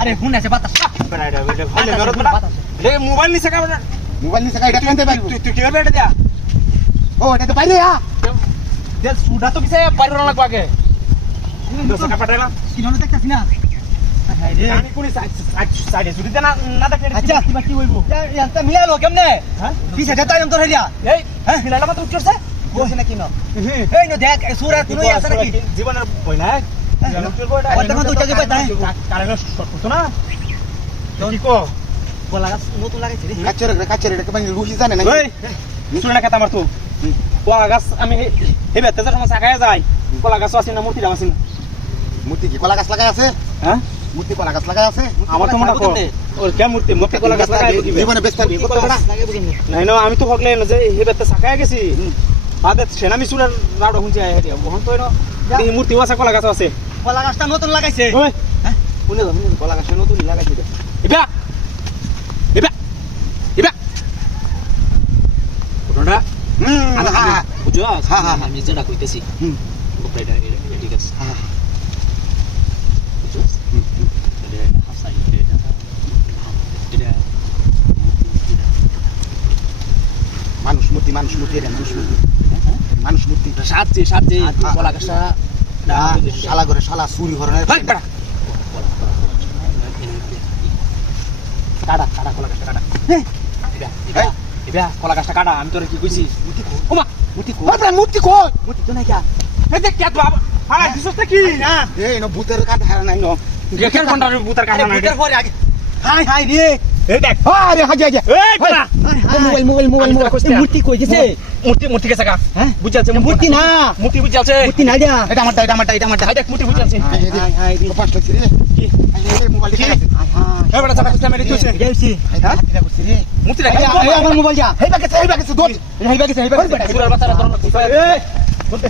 अरे हुन আছে বাতাস মোবাইল নিছে কা মোবাইল নিছে কাইটা তুই আনতে পারবি তুই কি করবে এটা দিয়া ও এটা তো বাইরে দে সুডা তো কিসে বাইরে লাগবে আগে 10 টাকা পাঠাইবা কিনো দেখতাছ না হাই রে আমি কোনি সাইডে ছুটি দে না না দেখে আচ্ছা কিবা কি হইবো ইয়ান্তা মিলালো কেমনে হ্যাঁ পিছে যেটা তোর হেলিয়া এই হ্যাঁ হিলালা মাত্র উঠছছে বসে না কিনো এই নো দেখ সুরা তুই আছে নাকি জীবনের বই না জানো তুই বইটা ওটা তো উঠা যাবে তাই কারেন্ট শর্ট করতো না কি কো কলা গাছ নতুন লাগাইছে রে কাচরে এটা মানে রুহি জানে না এই শুনে না কথা আমার তো কলা গাছ আমি এই বেতে যখন সাকায় যাই কলা গাছ আছে না মূর্তি আছে না মূর্তি কি কলা গাছ লাগাই আছে হ্যাঁ মূর্তি কলা গাছ লাগাই আছে আমার তো মনে কো ওর কে মূর্তি মূর্তি কলা গাছ লাগাই দিবে জীবনে বেস্ট পারবি কত বড় নাই না আমি তো হগলে না যে এই বেতে সাকায় গেছি বাদে সেনামি সুরার রাডো হুঁচে আয় হেরিয়া বহন তো এনো এই মূর্তি আছে কলা গাছ আছে কলা গাছটা নতুন লাগাইছে ওই হ্যাঁ শুনে যাও কলা গাছ নতুন লাগাইছে ইবা ইবা ইবা কোনটা বুঝছো হ্যাঁ হ্যাঁ আমি যেটা কইতেছি গোপড়াটা ঠিক আছে হ্যাঁ বুঝছো এটা হাসাই এটা মানুষ মূর্তি এটা মানুষ মূর্তি সাতছে কলা গাছটা শালা করে শালা চুরি ধরনের কাটা কলা গাছটা কাটা ইবা কলা গাছটা কাটা আমি তোরে কি কইছি ওমা মূর্তি কই মূর্তি কই মুতি তো নাই কা এই দেখ কে বাবা হালা দিছস কি এই ন ভূতের কাট হারা নাই ন দেখেন কোনটা বুতার কাটা না বুতার পরে আগে হাই রে এই দেখ আরে হাজা এই বড়া মোবাইল মূর্তি কই গেছে মূর্তি গেছে কা হ্যাঁ বুঝাছে মূর্তি না মূর্তি বুঝাছে মূর্তি না যা এটা আমারটা হাই দেখ মূর্তি বুঝাছে হাই কপাস করছি রে কি এই মোবাইল ঠিক আছে এই বড়া চাপা ক্যামেরা দিছে গেলছি হ্যাঁ এটা করছি রে মূর্তি রাখি এই আমার মোবাইল যা হেই বাকে দোট হেই বাকি পুরা বাচ্চারা ধরন এই বলতে